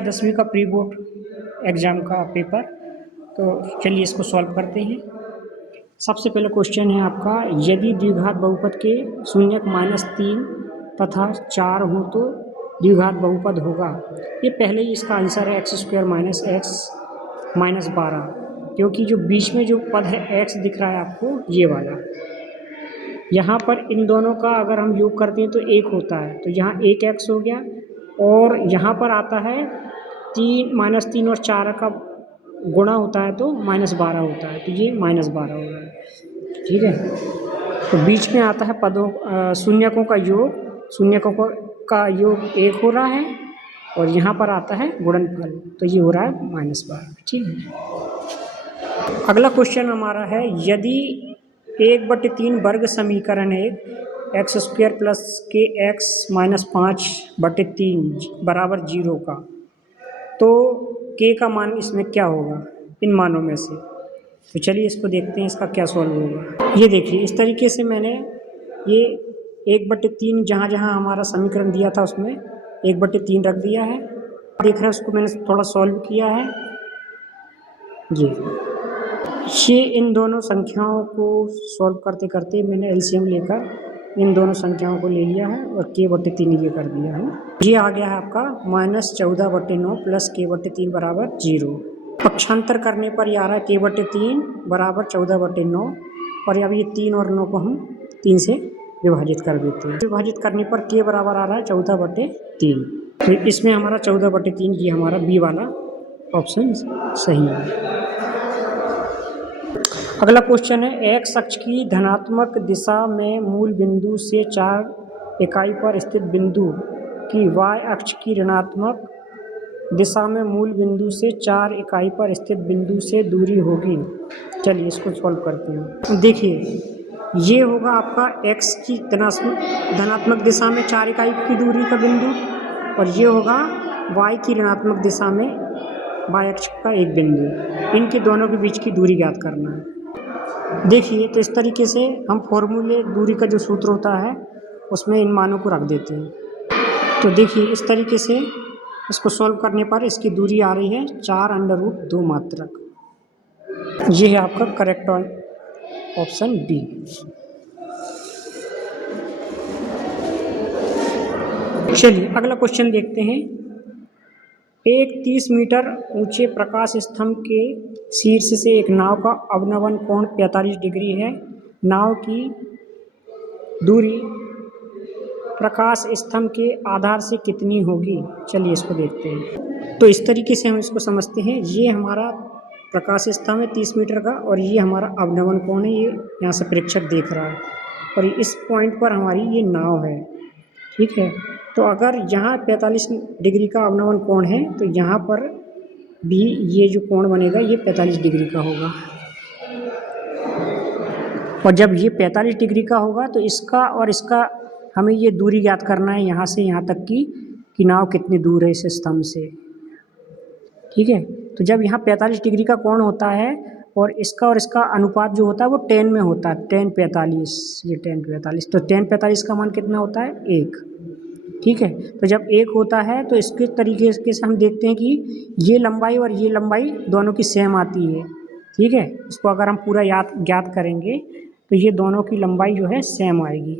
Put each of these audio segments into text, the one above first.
10वीं का pre board exam का पेपर। तो चलिए इसको सॉल्व करते हैं। सबसे पहले क्वेश्चन है आपका, यदि द्विघात बहुपद के शून्यक -3 तथा 4 हो तो द्विघात बहुपद होगा। ये पहले ही इसका आंसर है x² - x -12, क्योंकि जो बीच में जो पद है x दिख रहा है आपको, ये वाला, यहाँ पर इन दोनों का अगर हम योग करते हैं तो 1 होता है, तो यहाँ 1x हो गया। और यहाँ पर आता है 3 और 4 का गुणा होता है तो -12 होता है, तो ये -12 हो रहा है। ठीक है, तो बीच में आता है पदों शून्यकों का योग, शून्यकों का योग 1 हो रहा है और यहाँ पर आता है गुणनफल, तो ये हो रहा है -12। ठीक है, अगला क्वेश्चन हमारा है, यदि 1/3 वर्ग समीकरण है x² + kx - 5/3 बराबर 0 का, तो k का मान इसमें क्या होगा इन मानों में से। तो चलिए इसको देखते हैं, इसका क्या सॉल्व होगा। ये देखिए, इस तरीके से मैंने ये 1/3 जहाँ जहाँ हमारा समीकरण दिया था उसमें 1/3 रख दिया है। देख रहे हैं, उसको मैंने थोड़ा सॉल्व किया है। ये इन दोनों संख्याओं को सॉल्व करते करते मैंने एलसीएम लेकर इन दोनों संख्याओं को ले लिया है और k/3 ये कर दिया है। ये आ गया है आपका -14/9 + k/3 बराबर 0। पक्षांतर करने पर ये आ रहा है k/3 बराबर 14/9, और अब ये 3 और 9 को हम 3 से विभाजित कर देते हैं। विभाजित करने पर k बराबर आ रहा है 14/3, तो इसमें हमारा 14/3 ये हमारा बी वाला ऑप्शन सही है। अगला क्वेश्चन है, x अक्ष की धनात्मक दिशा में मूल बिंदु से 4 इकाई पर स्थित बिंदु की y अक्ष की ऋणात्मक दिशा में मूल बिंदु से 4 इकाई पर स्थित बिंदु से दूरी होगी। चलिए इसको सॉल्व करते हैं। देखिए, ये होगा आपका x की धनात्मक दिशा में 4 इकाई की दूरी का बिंदु, और ये होगा y की ऋणात्मक दिशा में y अक्ष का एक बिंदु। इनके दोनों के बीच की दूरी ज्ञात करना है। देखिए, तो इस तरीके से हम फॉर्मूले दूरी का जो सूत्र होता है उसमें इन मानों को रख देते हैं। तो देखिए, इस तरीके से इसको सॉल्व करने पर इसकी दूरी आ रही है 4√2 मात्रक। ये है आपका करेक्ट ऑप्शन बी। चलिए अगला क्वेश्चन देखते हैं। एक 30 मीटर ऊंचे प्रकाश स्तंभ के शीर्ष से एक नाव का अवनमन कोण 45 डिग्री है। नाव की दूरी प्रकाश स्तंभ के आधार से कितनी होगी। चलिए इसको देखते हैं। तो इस तरीके से हम इसको समझते हैं। ये हमारा प्रकाश स्तंभ है 30 मीटर का, और ये हमारा अवनमन कोण है, ये यहाँ से प्रेक्षक देख रहा है, और इस पॉइंट पर हमारी ये नाव है। ठीक है, तो अगर यहाँ 45 डिग्री का अवनमन कोण है तो यहाँ पर भी ये जो कोण बनेगा ये 45 डिग्री का होगा। और जब ये 45 डिग्री का होगा तो इसका और इसका हमें ये दूरी ज्ञात करना है, यहाँ से यहाँ तक की कि नाव कितनी दूर है इस स्तंभ से। ठीक है, तो जब यहाँ 45 डिग्री का कोण होता है और इसका अनुपात जो होता है वो 10 में होता है, 10:45, ये 10:45, तो 10:45 का मान कितना होता है 1। ठीक है, तो जब 1 होता है तो इसके तरीके से हम देखते हैं कि ये लंबाई और ये लंबाई दोनों की सेम आती है। ठीक है, इसको अगर हम पूरा ज्ञात करेंगे तो ये दोनों की लंबाई जो है सेम आएगी।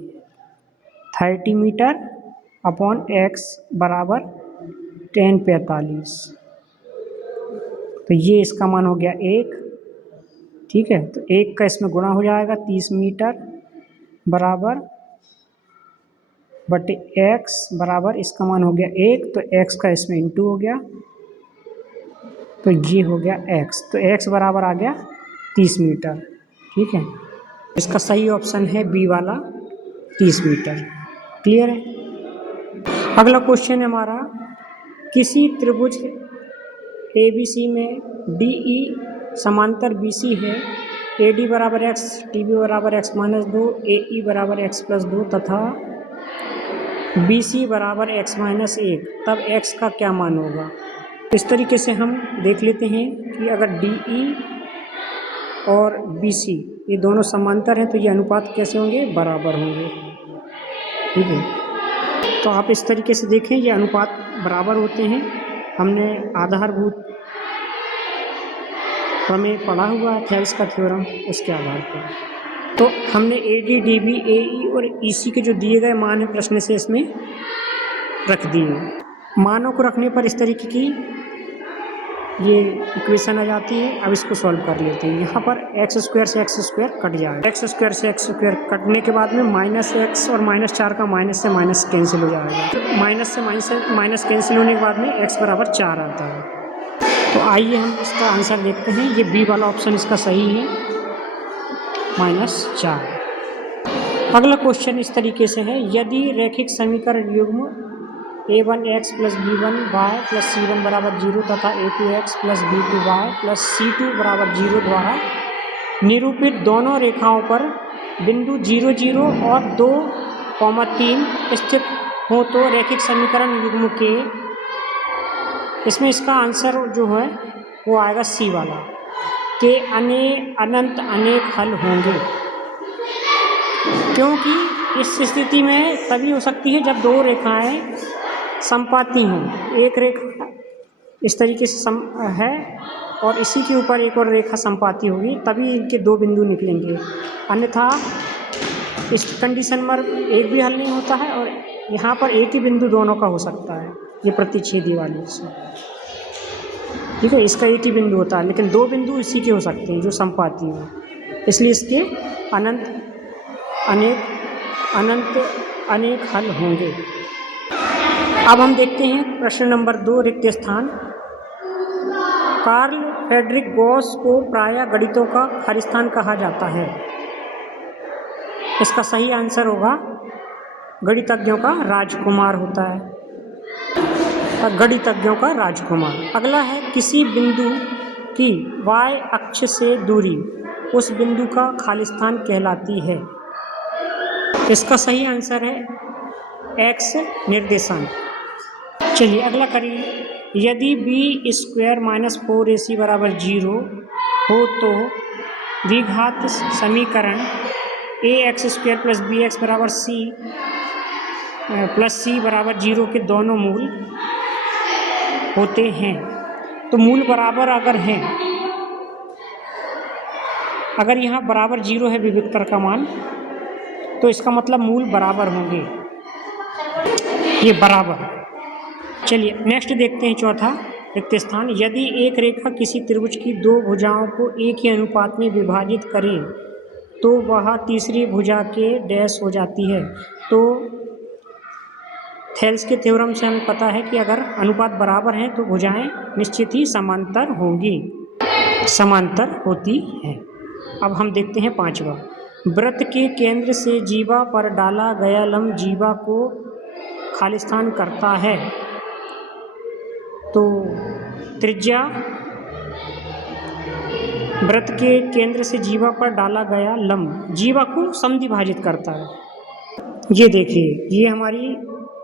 30 मीटर अपॉन x बराबर 10:45, तो ये इसका मान हो गया 1। ठीक है, तो 1 का इसमें गुणा हो जाएगा, 30 मीटर बराबर बटे x बराबर इसका मान हो गया 1, तो x का इसमें इंटू हो गया, तो ये हो गया x, तो x बराबर आ गया 30 मीटर। ठीक है, इसका सही ऑप्शन है बी वाला 30 मीटर। क्लियर है। अगला क्वेश्चन है हमारा, किसी त्रिभुज ABC में DE समांतर BC है, AD बराबर x, TB बराबर x - 2, AE बराबर x + 2 तथा BC बराबर x - 1, तब x का क्या मान होगा। इस तरीके से हम देख लेते हैं कि अगर DE और BC ये दोनों समांतर हैं तो ये अनुपात कैसे होंगे, बराबर होंगे। ठीक है, तो आप इस तरीके से देखें, ये अनुपात बराबर होते हैं हमने आधारभूत प्रमेय पढ़ा हुआ है, थेल्स का थ्योरम, उसके आधार पर। तो हमने AD, DB, AE और EC के जो दिए गए मान है प्रश्न से इसमें रख दिए। मानों को रखने पर इस तरीके की ये इक्वेशन आ जाती है। अब इसको सॉल्व कर लेते हैं। यहाँ पर x स्क्वायर से x स्क्वायर कट जाएगा, x स्क्वायर से x स्क्वायर कटने के बाद में -x और -4 का माइनस से माइनस कैंसिल हो जाएगा। माइनस से माइनस कैंसिल होने के बाद में x बराबर 4 आता है। तो आइए हम इसका आंसर देखते हैं। ये बी वाला ऑप्शन इसका सही है, -4। अगला क्वेश्चन इस तरीके से है, यदि रैखिक समीकरण युग्म a1x + b1y + c1 = 0 तथा a2x + b2y + c2 = 0 द्वारा निरूपित दोनों रेखाओं पर बिंदु 0, 0 और 2, 3 स्थित हो तो रैखिक समीकरण युग्म के, इसमें इसका आंसर जो है वो आएगा सी वाला, के अनंत अनेक हल होंगे। क्योंकि इस स्थिति में तभी हो सकती है जब दो रेखाएं समपाती हों। एक रेखा इस तरीके से है और इसी के ऊपर एक और रेखा समपाती होगी, तभी इनके दो बिंदु निकलेंगे। अन्यथा इस कंडीशन में एक भी हल नहीं होता है और यहाँ पर एक ही बिंदु दोनों का हो सकता है, ये प्रतिच्छेदी वाली इसमें, ठीक है। इसका एक ही बिंदु होता है, लेकिन दो बिंदु इसी के हो सकते हैं जो समपाती हो, इसलिए इसके अनंत अनेक हल होंगे। अब हम देखते हैं प्रश्न नंबर 2, रिक्त स्थान। कार्ल फ्रेडरिक गॉस को प्रायः गणितों का खालिस्तान कहा जाता है। इसका सही आंसर होगा गणितज्ञों का राजकुमार होता है, गणितज्ञों का राजकुमार। अगला है, किसी बिंदु की y अक्ष से दूरी उस बिंदु का खालिस्तान कहलाती है। इसका सही आंसर है x निर्देशांक। चलिए अगला करिए, यदि b² - 4ac = 0 हो तो द्विघात समीकरण ax² + bx = c + c = 0 के दोनों मूल होते हैं। तो मूल बराबर अगर हैं, अगर यहाँ बराबर 0 है विभक्तर का मान, तो इसका मतलब मूल बराबर होंगे, ये बराबर। चलिए नेक्स्ट देखते हैं, चौथा रिक्त स्थान। यदि एक रेखा किसी त्रिभुज की दो भुजाओं को एक ही अनुपात में विभाजित करे तो वह तीसरी भुजा के डैश हो जाती है। तो थेल्स के थ्योरम से हमें पता है कि अगर अनुपात बराबर हैं तो भुजाएं निश्चित ही समांतर होंगी, समांतर होती हैं। अब हम देखते हैं पांचवा, वृत्त के केंद्र से जीवा पर डाला गया लंब जीवा को खालिस्तान करता है। तो त्रिज्या, वृत्त के केंद्र से जीवा पर डाला गया लंब जीवा को समद्विभाजित करता है। ये देखिए, ये हमारी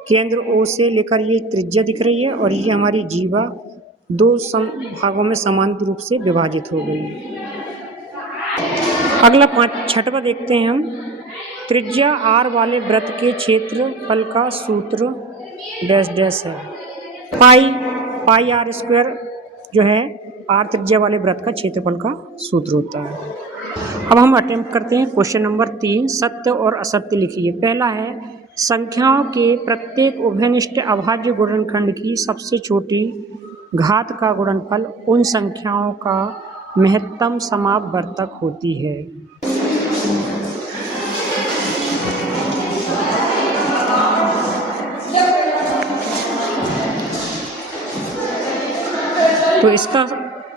केंद्र O से लेकर ये त्रिज्या दिख रही है और ये हमारी जीवा दो भागों में समांतर रूप से विभाजित हो गई। अगला छठवां देखते हैं हम, त्रिज्या R वाले वृत्त के क्षेत्रफल का सूत्र डैश डैश है। पाई r² जो है R त्रिज्या वाले वृत्त का क्षेत्रफल का सूत्र होता है। अब हम अटेम्प्ट करते हैं क्वेश्चन नंबर 3, सत्य और असत्य लिखिए। पहला है, संख्याओं के प्रत्येक उभयनिष्ठ अभाज्य गुणनखंड की सबसे छोटी घात का गुणनफल उन संख्याओं का महत्तम समापवर्तक होती है। तो इसका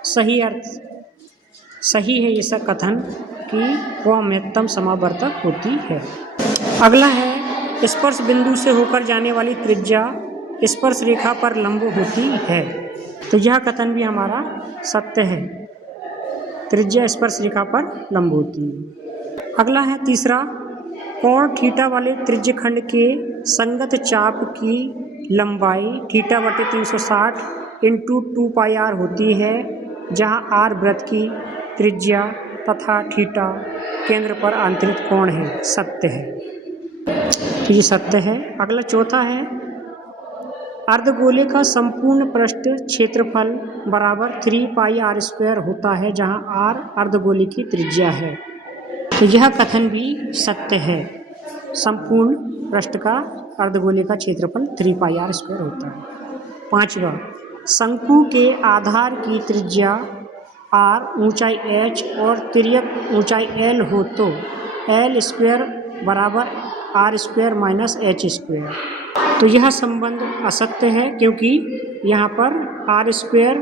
सही अर्थ सही है इसका कथन कि वह महत्तम समापवर्तक होती है। अगला है, स्पर्श बिंदु से होकर जाने वाली त्रिज्या स्पर्श रेखा पर लंब होती है। तो यह कथन भी हमारा सत्य है, त्रिज्या स्पर्श रेखा पर लंब होती है। अगला है तीसरा, कोण थीटा वाले त्रिज्यखंड के संगत चाप की लंबाई θ/360 × 2πr होती है, जहां r वृत्त की त्रिज्या तथा थीटा केंद्र पर आंतरिक कोण है। सत्य है, तो ये सत्य है। अगला चौथा है, अर्धगोले का संपूर्ण पृष्ठ क्षेत्रफल बराबर 3 पाई आर स्क्वायर होता है, जहां आर अर्धगोले की त्रिज्या है। तो यह कथन भी सत्य है। संपूर्ण पृष्ठ का अर्धगोले का क्षेत्रफल 3 पाई आर स्क्वायर होता है। 5वां, शंकु के आधार की त्रिज्या आर, ऊंचाई h और तिर्यक ऊंचाई l हो तो l स्क्वायर बराबर r square minus h square. तो यह संबंध असत्य है, क्योंकि यहाँ पर r square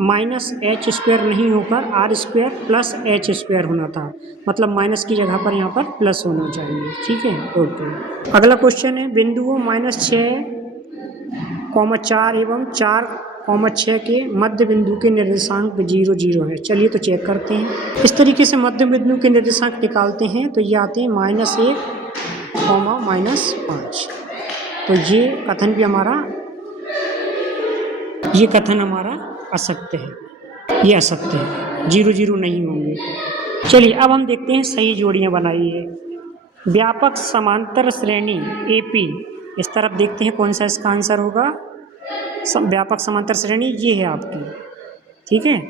minus h square नहीं होकर r square plus h square होना था, मतलब माइनस की जगह पर यहाँ पर प्लस होना चाहिए। ठीक है, ओके। अगला क्वेश्चन है, बिंदुओं -6,4 एवं 4,6 के मध्य बिंदु के निर्देशांक 0, 0 है। चलिए तो चेक करते हैं। इस तरीके से मध्य बिंदु के निर्देशांक निकालते हैं तो ये आते हैं -1, -5। तो ये कथन हमारा असत्य है, ये असत्य है, 0, 0 नहीं होंगे। चलिए अब हम देखते हैं सही जोड़ियां बनाइए। व्यापक समांतर श्रेणी AP, इस तरफ देखते हैं कौन सा इसका आंसर होगा। व्यापक समांतर श्रेणी ये है आपकी, ठीक है,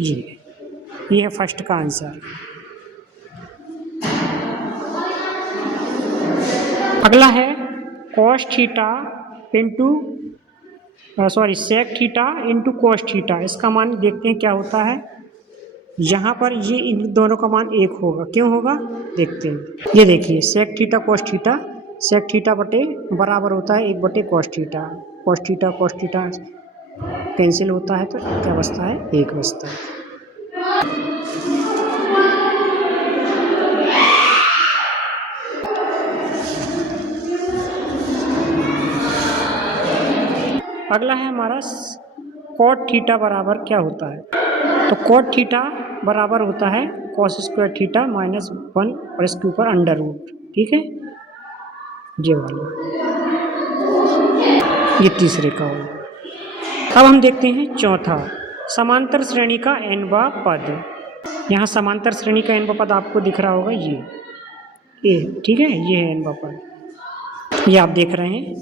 ये है फर्स्ट का आंसर। अगला है cos theta into sec theta into cos theta. इसका मान देखते हैं क्या होता है। यहाँ पर ये इन दोनों का मान 1 होगा, क्यों होगा देखते हैं। ये देखिए sec theta cos theta, sec theta बटे बराबर होता है 1 बटे cos theta. Cos theta cancel होता है तो क्या बचता है, 1 बचता है। अगला है हमारा कॉट थीटा बराबर क्या होता है। तो कॉट थीटा बराबर होता है कॉस स्क्वायर थीटा -1 और इसके ऊपर अंडर रूट। ठीक है, ये वाला, ये तीसरे का होगा। अब हम देखते हैं चौथा, समांतर श्रेणी का nवां पद। यहाँ समांतर श्रेणी का nवां पद आपको दिख रहा होगा, ये ठीक है, ये है nवां पद, ये आप देख रहे हैं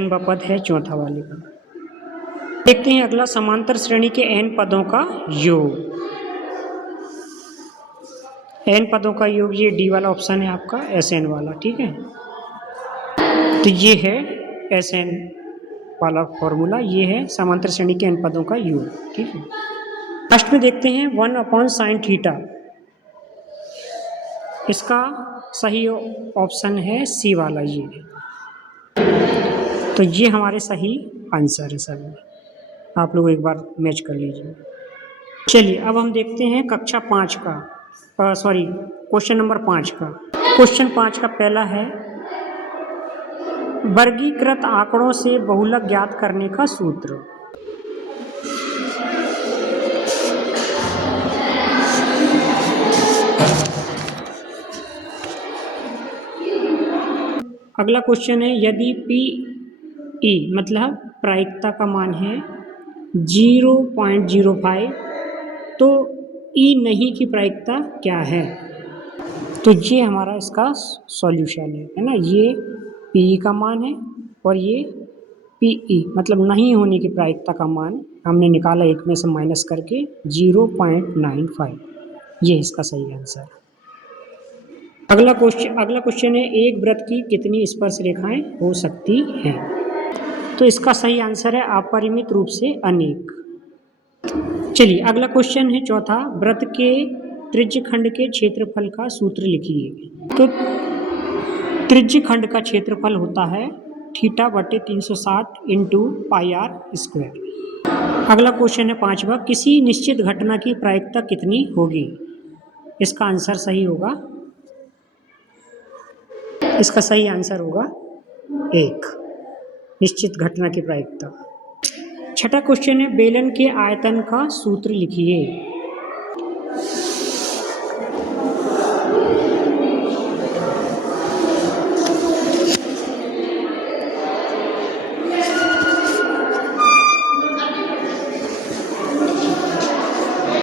nवां पद है चौथा वाले का। देखते हैं अगला, समांतर श्रेणी के n पदों का योग। n पदों का योग, ये डी वाला ऑप्शन है आपका, Sn वाला। ठीक है, तो ये है Sn वाला फॉर्मूला, ये है समांतर श्रेणी के n पदों का योग। ठीक है, फर्स्ट में देखते हैं 1/sin थीटा। इसका सही ऑप्शन है सी वाला, ये तो ये हमारे सही आंसर है सभी। आप लोग एक बार मैच कर लीजिए। चलिए अब हम देखते हैं कक्षा 5 का, क्वेश्चन नंबर 5 का। क्वेश्चन 5 का पहला है, वर्गीकृत आंकड़ों से बहुलक ज्ञात करने का सूत्र। अगला क्वेश्चन है, यदि PE मतलब प्रायिकता का मान है 0.05 तो E नहीं की प्रायिकता क्या है। तो ये हमारा इसका सॉल्यूशन है ना। ये PE का मान है और ये PE मतलब नहीं होने की प्रायिकता का मान हमने निकाला, एक में से माइनस करके 0.95। ये इसका सही आंसर है। अगला क्वेश्चन है, एक वृत्त की कितनी स्पर्श रेखाएं हो सकती हैं। तो इसका सही आंसर है अपरिमित रूप से अनेक। चलिए अगला क्वेश्चन है चौथा, वृत्त के त्रिज्यखंड के क्षेत्रफल का सूत्र लिखिए। तो त्रिज्यखंड का क्षेत्रफल होता है θ/360 इंटू पाई आर स्क्वायर। अगला क्वेश्चन है पांचवा, किसी निश्चित घटना की प्रायिकता कितनी होगी। इसका आंसर सही होगा, इसका सही आंसर होगा 1, निश्चित घटना की प्रायिकता। छठा क्वेश्चन है, बेलन के आयतन का सूत्र लिखिए।